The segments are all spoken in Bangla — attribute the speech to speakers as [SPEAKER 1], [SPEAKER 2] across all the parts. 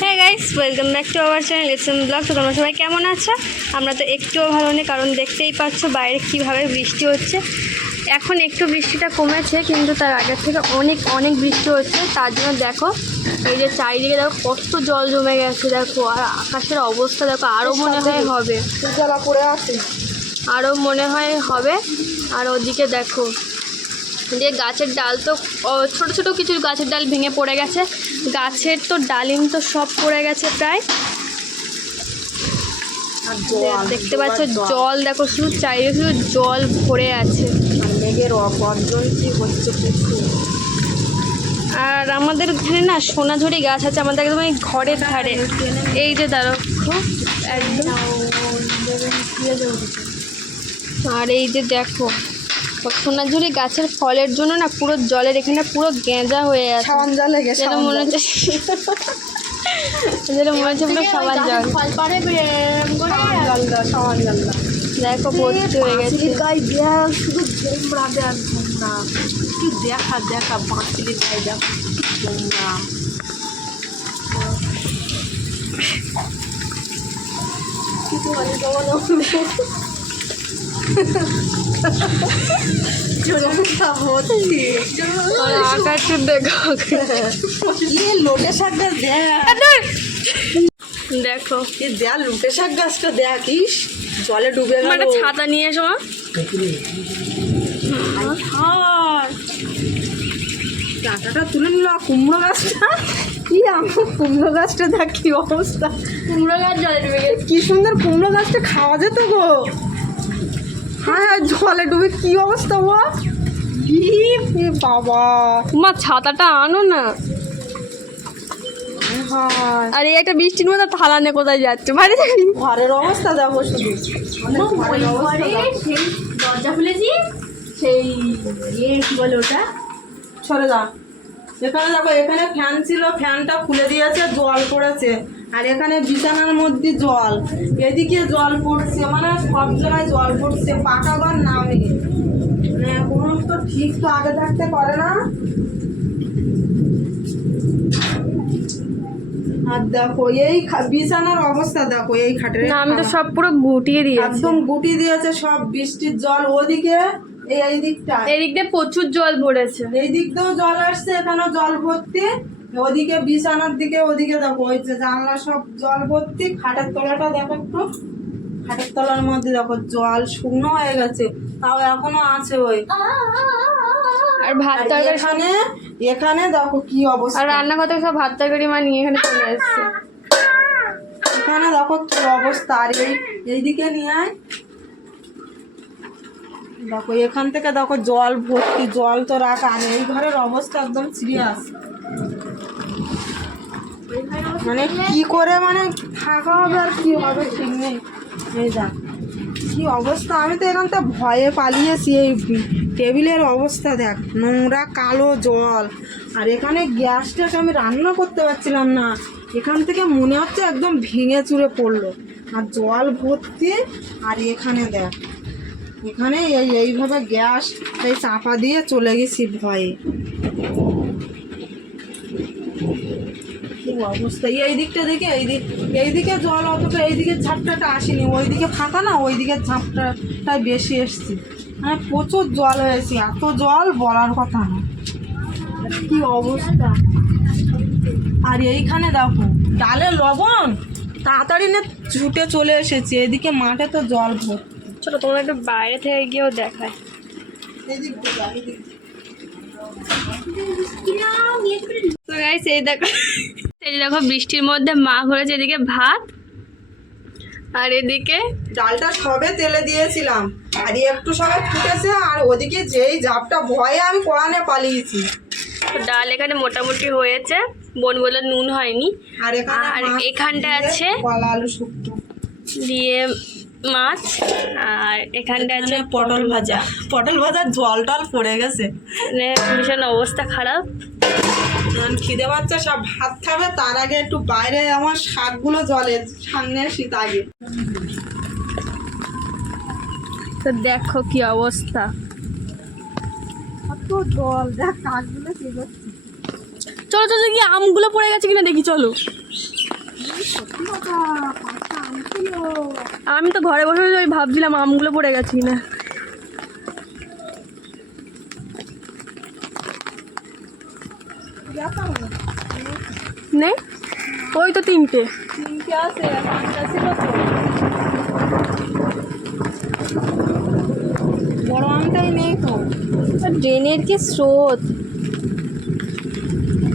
[SPEAKER 1] হ্যাঁ guys welcome back to our channel SM blog তো তোমরা সবাই কেমন আছো? আমরা তো একটুও ভালো নেই কারণ দেখতেই পাচ্ছ বাইরে কীভাবে বৃষ্টি হচ্ছে। এখন একটু বৃষ্টিটা কমেছে কিন্তু তার আগের থেকে অনেক অনেক বৃষ্টি হচ্ছে। তার জন্য দেখো এই যে চারিদিকে দেখো কত জল জমে গেছে দেখো আর আকাশের অবস্থা দেখো আরও মনে হয় হবে। আরও মনে হয় হবে আর ওদিকে দেখো যে গাছের ডাল তো ছোট ছোট কিছু গাছের ডাল ভেঙে পড়ে গেছে গাছের তো ডালিম তো সব পড়ে গেছে প্রায় দেখতে পাচ্ছ জল দেখো শুধু চারিদিকে শুধু জল ভরে আছে
[SPEAKER 2] আর মেঘের অগর্জন কি হচ্ছে
[SPEAKER 1] আর আমাদের ঘরে না সোনাঝুরি গাছ আছে আমাদের একদম এই ঘরের ধারে এই যে দাঁড়ো একদম আর এই যে দেখো সোনাঝুরি গাছের ফলের জন্য না পুরো জলের এখানে পুরো গেঁজা হয়ে আছে। মনে হচ্ছে মনে হচ্ছে পুরো সাবান জল।
[SPEAKER 2] জল সাবান জল
[SPEAKER 1] দেখো ভর্তি হয়ে গেছে।
[SPEAKER 2] শুধু দেখ তোমরা কি দেখা দেখা বাঁচলি গায়ে দেখ কিছু
[SPEAKER 1] আকাশটা দেখো।
[SPEAKER 2] লোটে শাক গাছটা দেখিস জলে ডুবে গেল
[SPEAKER 1] ছাতা নিয়ে এসো।
[SPEAKER 2] ডাঁটাটা তুলে নিল কুমড়ো গাছটা? কি আমার কুমড়ো গাছটা দেখ কি অবস্থা।
[SPEAKER 1] কুমড়ো গাছ জলে ডুবে গেছে।
[SPEAKER 2] কি সুন্দর কুমড়ো গাছটা খাওয়া যেত গো। হ্যাঁ হ্যাঁ জলে ডুবে কি অবস্থা ও বাবা।
[SPEAKER 1] তোমার ছাতাটা আনো না।
[SPEAKER 2] হায়
[SPEAKER 1] আর এই একটা বৃষ্টির মধ্যে থালা নিয়ে কোথায় যাচ্ছে? বাড়ি যাবি
[SPEAKER 2] ঘরের অবস্থা দেখো শুধু।
[SPEAKER 1] দরজা খুলেছি সেই ইয়ে কি বলে ওটা?
[SPEAKER 2] সরে যা। এখানে দেখো এখানে ফ্যান ছিল ফ্যানটা খুলে দিয়েছে জল পড়েছে। আর এখানে বিছানার মধ্যে জল। এদিকে জল পড়ছে মানে সব জায়গায় জল পড়ছে পাকা ঘর নামে মানে কোনো তো ঠিক তো আগে থাকতে পারে না। আর দেখো এই বিছানার অবস্থা দেখো এই খাটের
[SPEAKER 1] আমি তো সব পুরো গুটিয়ে দিয়েছি।
[SPEAKER 2] একদম গুটি দিয়েছে সব বৃষ্টির জল। ওদিকে এই এই দিকটা
[SPEAKER 1] এদিক দিয়ে প্রচুর জল পড়েছে।
[SPEAKER 2] এই দিক দিয়েও জল আসছে এখানেও জল ভর্তি। ওদিকে বিছানার দিকে ওদিকে দেখো ওই যে জানলা সব জল ভর্তি খাটের তলাটা দেখো একটু। খাটের তলার মধ্যে দেখো জল শুকনো হয়ে গেছে তাও এখনও আছে ওই।
[SPEAKER 1] আর ভাত তরকারি
[SPEAKER 2] এখানে এখানে দেখো কি অবস্থা।
[SPEAKER 1] আর রান্নাঘর থেকে সব ভাত তরকারি মা নিয়ে এখানে চলে এসছে।
[SPEAKER 2] এখানে দেখো কি অবস্থা। আর এই এইদিকে নিয়ে আয়। দেখো এখান থেকে দেখো জল ভর্তি জল তো রাখা এই ঘরের অবস্থা একদম সিরিয়াস মানে কি করে মানে থাকা হবে আর কি হবে ঠিক নেই। এই যা কি অবস্থা? আমি তো এখান থেকে ভয়ে পালিয়েছি এই টেবিলের অবস্থা দেখ, নোংরা কালো জল। আর এখানে গ্যাস ট্যাস আমি রান্না করতে পারছিলাম না। এখান থেকে মনে হচ্ছে একদম ভেঙে চুরে পড়ল। আর জল ভর্তি, আর এখানে দেখ, এখানে এই এইভাবে গ্যাস এই চাপা দিয়ে চলে গেছি ভয়ে কি অবস্থা। এই দিকটা দেখে এই দিক এইদিকে জল অতটা এইদিকে ঝাপটাটা আসেনি। ওইদিকে ফাঁকা না ওইদিকে ঝাপটাটাই বেশি এসছে। মানে প্রচুর জল হয়েছে এত জল বলার কথা না। কি অবস্থা। আর এইখানে দেখো ডালে লবণ? তাড়াতাড়ি না ছুটে চলে এসেছে এদিকে মাঠে তো জল ভর্তি
[SPEAKER 1] চলো তোমরা একটু বাইরে থেকে গিয়েও দেখায়। তো গাইস এই দেখো। এই যে দেখো বৃষ্টির মধ্যে মা ঘুরেছে এদিকে ভাত আর এদিকে
[SPEAKER 2] ডালটা সবে তেলে দিয়েছিলাম। আর একটু সবে ফুটেছে আর ওদিকে যেই জাপটা ভয়ে আমি কোরআনে পালিয়েছি।
[SPEAKER 1] ডাল এখানে মোটামুটি হয়েছে বোন বলে নুন হয়নি।
[SPEAKER 2] আর এখানে
[SPEAKER 1] আর এখানটা আছে?
[SPEAKER 2] কলা আলু শুক্তো।
[SPEAKER 1] দিয়ে মাছ আর এখানটা আছে
[SPEAKER 2] পটল ভাজা। পটল ভাজা জল টল পড়ে গেছে।
[SPEAKER 1] মানে ভীষণ অবস্থা খারাপ।
[SPEAKER 2] এখন খিদে বাচ্চা সব ভাত খাবে তার আগে একটু বাইরে আমার শাকগুলো জলে সামনে শীত আগে।
[SPEAKER 1] তো দেখো কি অবস্থা।
[SPEAKER 2] কত জল দেখ কাকগুলো কি করছে
[SPEAKER 1] চলো চলো দেখি আমগুলো পড়ে গেছে কিনা দেখি চলো।
[SPEAKER 2] আম
[SPEAKER 1] তো ঘরে বসে বসে ওই ভাবছিলাম আমগুলো পড়ে গেছি না
[SPEAKER 2] যেতাম না।
[SPEAKER 1] নেই ওই তো তিনটে
[SPEAKER 2] তিনটে আছে আর পাঁচটা ছিল তো বড় আমটাই নেই তো
[SPEAKER 1] আর ড্রেনের কি স্রোত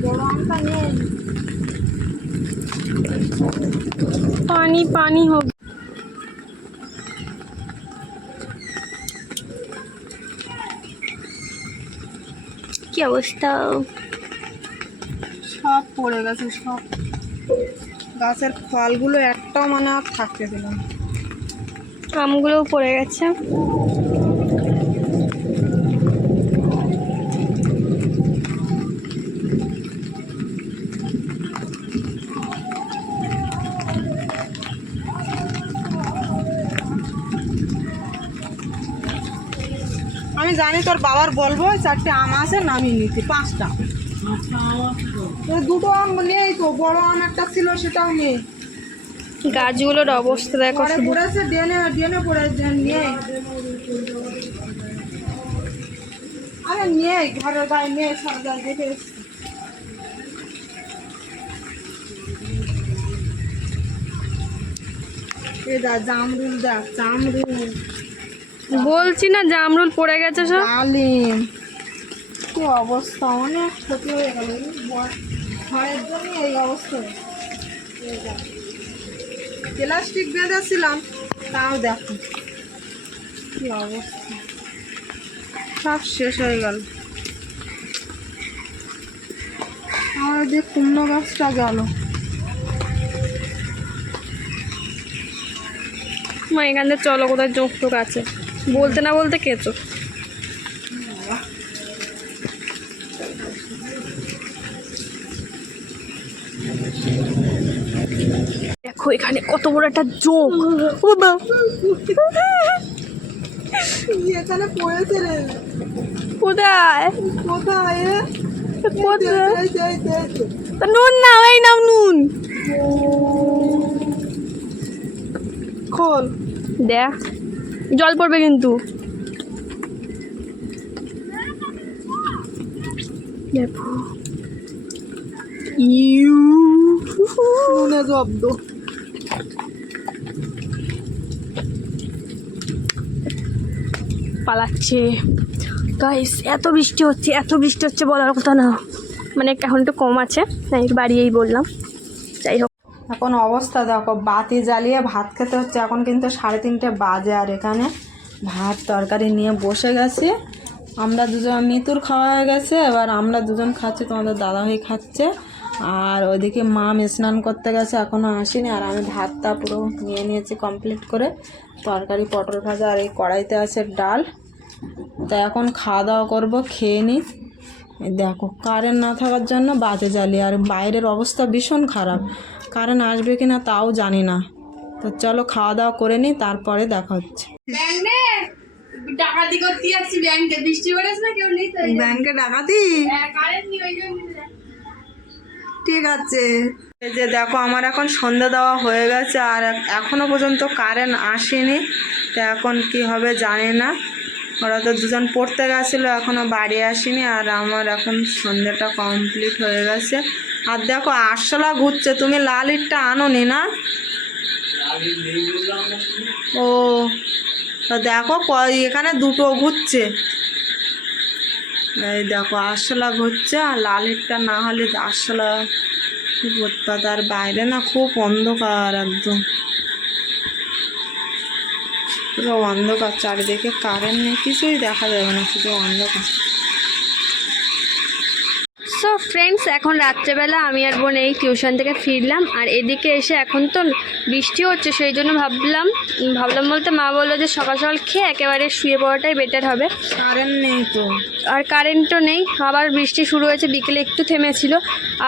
[SPEAKER 2] বড় আমটা নেই
[SPEAKER 1] পানি পানি হোক কি অবস্থা
[SPEAKER 2] সব পড়ে গেছে সব। গাছের ফলগুলো একটাও মানে আর থাকতে দিলাম
[SPEAKER 1] আমগুলোও পড়ে গেছে।
[SPEAKER 2] আমি জানি তোর বাবার বলব চারটে আম আছে নামিয়ে নিতে পাঁচটা। দুটো আম নেই তো বড় আম একটা ছিল সেটাও নেই।
[SPEAKER 1] গাছগুলোর অবস্থা দেখো
[SPEAKER 2] ঘরে পড়েছে ডেনে ডেনে পড়েছে নেই। আরে নেই ঘরের গায়ে নেই সব গায়ে দেখে এ দা জামরুল দেখ জামরুল।
[SPEAKER 1] বলছি না জামরুল পড়ে গেছে সব?
[SPEAKER 2] ডালিম। কি অবস্থা অনেক ক্ষতি হয়ে গেল। ভয়ের জন্য এই অবস্থা। প্লাস্টিক বেঁধেছিলাম তাও দেখো। কি অবস্থা। সব শেষ হয়ে গেল। আমার যে কুমড়ো গাছটা গেল।
[SPEAKER 1] মা, এখান চলো, কোথায় চোখ টোক আছে। বলতে না বলতে কেঁচো। দেখো এখানে কত বড় একটা জোক। ও বাবা।
[SPEAKER 2] এখানে পড়েছে রে।
[SPEAKER 1] কোথায়?
[SPEAKER 2] কোথায়
[SPEAKER 1] নুন না এই নাও নুন।
[SPEAKER 2] খোল।
[SPEAKER 1] দেখ জল পড়বে কিন্তু। দেখো। ইউ।
[SPEAKER 2] নুনে জব্দ।
[SPEAKER 1] পালাচ্ছে। গাইস এত বৃষ্টি হচ্ছে, এত বৃষ্টি হচ্ছে বলার কথা না। মানে এখন একটু কম আছে, তাই বাড়িয়েই বললাম। যাই হোক।
[SPEAKER 2] এখন অবস্থা দেখো, বাতি জ্বালিয়ে ভাত খেতে হচ্ছে। এখন কিন্তু সাড়ে তিনটে বাজে আর এখানে ভাত তরকারি নিয়ে বসে গেছি। আমরা দুজন মিতুর খাওয়া হয়ে গেছে, এবার আমরা দুজন খাচ্ছি, তোমাদের দাদাভাই খাচ্ছে। আর ওইদিকে মা স্নান করতে গেছে এখনও আসেনি। আর আমি ভাতটা পুরো নিয়ে নিয়েছি কমপ্লিট করে। তরকারি পটল ভাজা আর এই কড়াইতে আছে ডাল। তা এখন খাওয়া দাওয়া করব খেয়ে নিই দেখো কারেন্ট না থাকার জন্য বাজে জ্বালি। আর বাইরের অবস্থা ভীষণ খারাপ। কারেন্ট আসবে কি না তাও জানি না। তো চলো খাওয়া দাওয়া করে নিই তারপরে দেখা হচ্ছে।
[SPEAKER 1] ডাকাতি করতে যাচ্ছি ব্যাংকে। বৃষ্টি পড়েছে না কেউ নেই
[SPEAKER 2] ব্যাংকে ডাকাতি?
[SPEAKER 1] কারেন্ট নেই ওই জন্য
[SPEAKER 2] ঠিক আছে। যে দেখো, আমার এখন সন্ধ্যা দেওয়া হয়ে গেছে আর এখ- এখনও পর্যন্ত কারেন্ট আসেনি। তো এখন কি হবে জানি না। ওরা তো দুজন পড়তে গেছিল, এখনও বাড়ি আসেনি আর আমার এখন সন্ধ্যাটা কমপ্লিট হয়ে গেছে। আর দেখো, আরশোলা ঘুরছে, তুমি লাল ইটটা আনোনি না? ও দেখো এখানে দুটো ঘুরছে। এই দেখো, আরশোলা ঘুরছে, আর লালেরটা না হলে আরশোলা উৎপাত আর বাইরে না খুব অন্ধকার একদম। পুরো অন্ধকার, চারিদিকে কারেন্ট নেই, কিছুই দেখা যাবে না, শুধু অন্ধকার।
[SPEAKER 1] ফ্রেন্ডস এখন রাত্রেবেলা আমি আর বোন এই টিউশন থেকে ফিরলাম আর এদিকে এসে এখন তো বৃষ্টি হচ্ছে সেই জন্য ভাবলাম ভাবলাম বলতে মা বলল যে সকাল সকাল খেয়ে একেবারে শুয়ে পড়াটাই বেটার হবে।
[SPEAKER 2] কারেন্ট নেই তো।
[SPEAKER 1] আর কারেন্টও নেই আবার বৃষ্টি শুরু হয়েছে বিকেলে একটু থেমেছিল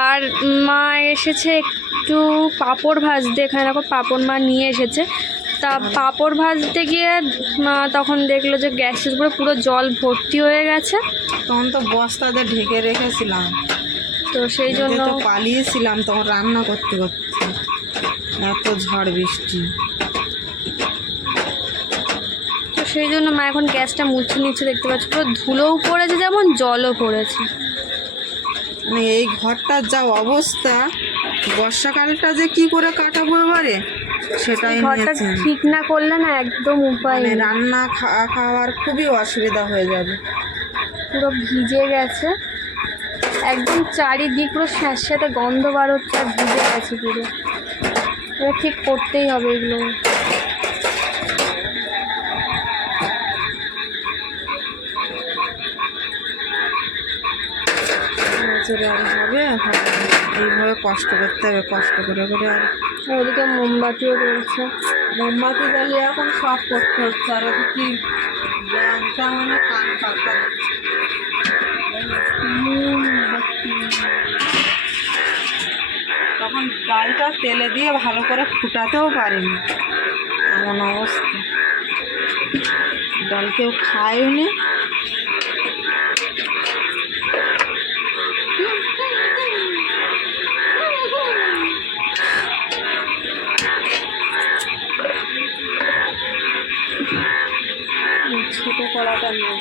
[SPEAKER 1] আর মা এসেছে একটু পাঁপড় ভাজতে এখানে দেখো পাঁপড় মা নিয়ে এসেছে। তা পাঁপড় ভাজতে গিয়ে মা তখন দেখল যে গ্যাসের উপরে পুরো জল ভর্তি হয়ে গেছে।
[SPEAKER 2] তখন তো বস্তাতে ঢেকে রেখেছিলাম।
[SPEAKER 1] তো সেই জন্য
[SPEAKER 2] পালিয়েছিলাম তখন রান্না করতে করতে। এত ঝড় বৃষ্টি।
[SPEAKER 1] তো সেই জন্য মা এখন গ্যাসটা মুছে নিচ্ছে দেখতে পাচ্ছি। পুরো ধুলোও পড়েছে যেমন জলও পড়েছে।
[SPEAKER 2] মানে এই ঘরটার যা অবস্থা বর্ষাকালটা যে কি করে কাটাবো এবারে সেটাই
[SPEAKER 1] ঘরটা ঠিক না করলে না একদম উপায়
[SPEAKER 2] মানে রান্না খাওয়া খাওয়ার খুবই অসুবিধা হয়ে যাবে।
[SPEAKER 1] পুরো ভিজে গেছে। একদম চারিদিক পুরো স্যাঁতস্যাঁতে গন্ধ বার হচ্ছে আর ভিজে গেছে পুরো। এবার ঠিক করতেই হবে এগুলো।
[SPEAKER 2] আর হবে। হবে এইভাবে কষ্ট করতে হবে কষ্ট করে করে আর
[SPEAKER 1] ওদিকে মোমবাতিও রয়েছে
[SPEAKER 2] মোমবাতি জ্বালিয়ে এখন সব করতে হচ্ছে। আর ওদিকে ব্যাংকটা মানে কান পাতা। তখন ডালটা তেলে দিয়ে ভালো করে ফুটাতেও পারিনি। এমন অবস্থা। ডাল কেউ খায়নি
[SPEAKER 1] ছোটো কড়াটা নেব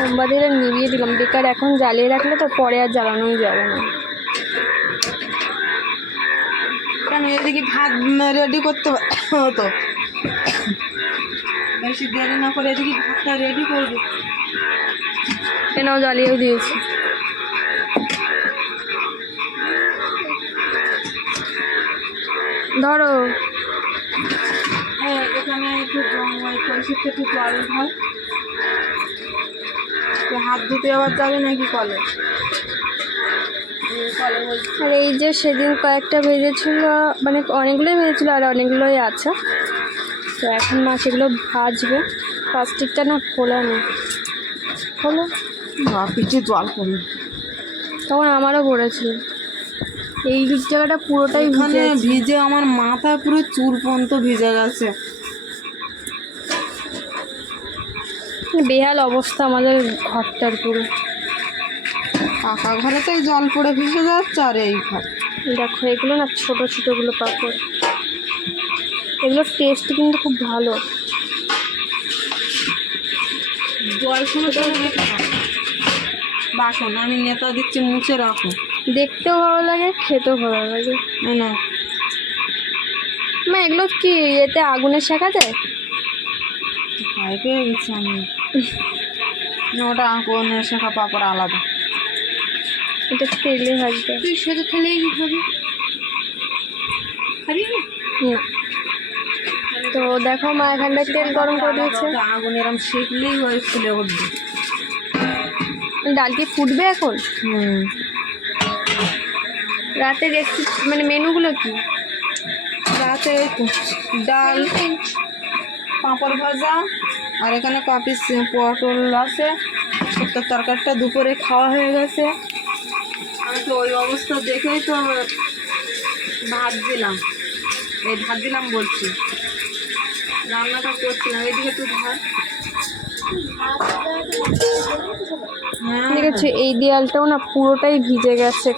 [SPEAKER 1] মোমবাতিটা নিভিয়ে দিলাম। বেকার এখন জ্বালিয়ে রাখলে তো পরে আর জ্বালানোই যাবে না।
[SPEAKER 2] কেন? এদিকে ভাত রেডি করতে হতো? বেশি দেরি না করে এদিকে ভাতটা রেডি করব?
[SPEAKER 1] এনাও জ্বালিয়েও দিয়েছি। ধরো।
[SPEAKER 2] হ্যাঁ এখানে একটু জল তো হাত ধুতে আবার যাবে নাকি কলে?
[SPEAKER 1] আর এই যে সেদিন কয়েকটা ভেজেছিল মানে অনেকগুলোই ভেজেছিল আর অনেকগুলোই আছে। তো এখন মা সেগুলো ভাজবে। প্লাস্টিকটা না খোলা নেই।
[SPEAKER 2] বা পিঠে জল পড়ল
[SPEAKER 1] তখন আমারও পড়েছিল। এই জায়গাটা পুরোটাই ভিজে
[SPEAKER 2] ভিজে আমার মাথা পুরো চুল পর্যন্ত ভিজে গেছে।
[SPEAKER 1] বেহাল অবস্থা আমাদের ঘরটার পুরো।
[SPEAKER 2] পাকা ঘরে তো এই জল পড়ে ভেসে যাচ্ছে আর এই ঘর।
[SPEAKER 1] দেখো এগুলো না ছোট ছোটোগুলো পাপড় এগুলোর টেস্ট কিন্তু খুব ভালো।
[SPEAKER 2] জল শুনে তো বাসন আমি নেতা দিচ্ছি মুছে রাখো।
[SPEAKER 1] দেখতেও ভালো লাগে খেতেও ভালো লাগে।
[SPEAKER 2] না
[SPEAKER 1] মা এগুলো কি এতে আগুনে শেখা যায়?
[SPEAKER 2] ভয় পেয়ে গেছি আমি। ওটা আঁকনের শেখা পাপড় আলাদা।
[SPEAKER 1] এটা তেলে ভাজবে
[SPEAKER 2] তুই সেটা খেলেই খাবি খাবি না?
[SPEAKER 1] তো দেখো মা এখানটায় তেল গরম করে দিয়েছে।
[SPEAKER 2] আগুন এরম শিখলেই ওই ফুলে উঠবে।
[SPEAKER 1] ডাল কি ফুটবে এখন?
[SPEAKER 2] হুম।
[SPEAKER 1] রাতে দেখছি মানে মেনুগুলো কি?
[SPEAKER 2] রাতে ডাল পাঁপড় ভাজা আর এখানে কাপিস পটল আছে শুক্তোর তরকারিটা দুপুরে খাওয়া হয়ে গেছে। আমি তো ওই অবস্থা দেখেই তো ভাত দিলাম। এই ভাত দিলাম বলছি। রান্নাটা করছিলাম এদিকে তুই ভাত
[SPEAKER 1] ঠিক আছে এই দেয়ালটাও না পুরোটাই ভিজে গেছে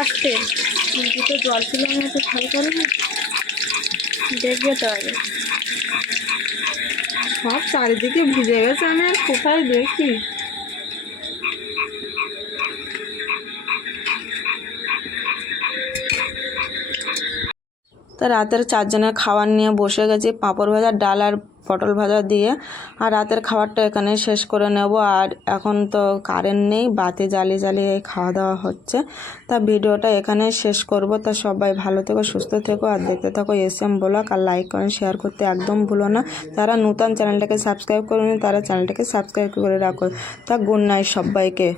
[SPEAKER 1] আসতে
[SPEAKER 2] কিন্তু জল ছিল আমি একটু খেয়াল করিনি
[SPEAKER 1] দেখবে তো আগে।
[SPEAKER 2] সব চারিদিকে ভিজে গেছে, আমি আর কোথায় দেখি? তা রাতের চারজনের খাবার নিয়ে বসে গেছে, পাঁপড় ভাজার ডাল আর পটল ভাজা দিয়ে আর রাতের খাবারটা এখানে শেষ করে নেব। আর এখন তো কারেন্ট নেই, বাতি জ্বালিয়ে জ্বালিয়ে খাওয়া দাওয়া হচ্ছে। তা ভিডিওটা এখানে শেষ করব। তা সবাই ভালো থেকো, সুস্থ থেকো আর দেখতে থাকো এস এম ব্লগ। আর লাইক করেন শেয়ার করতে একদম ভুলো না। যারা নতুন চ্যানেলটাকে সাবস্ক্রাইব করেনি, তারা চ্যানেলটাকে সাবস্ক্রাইব করে রাখো। তা গুড নাইট সবাইকে।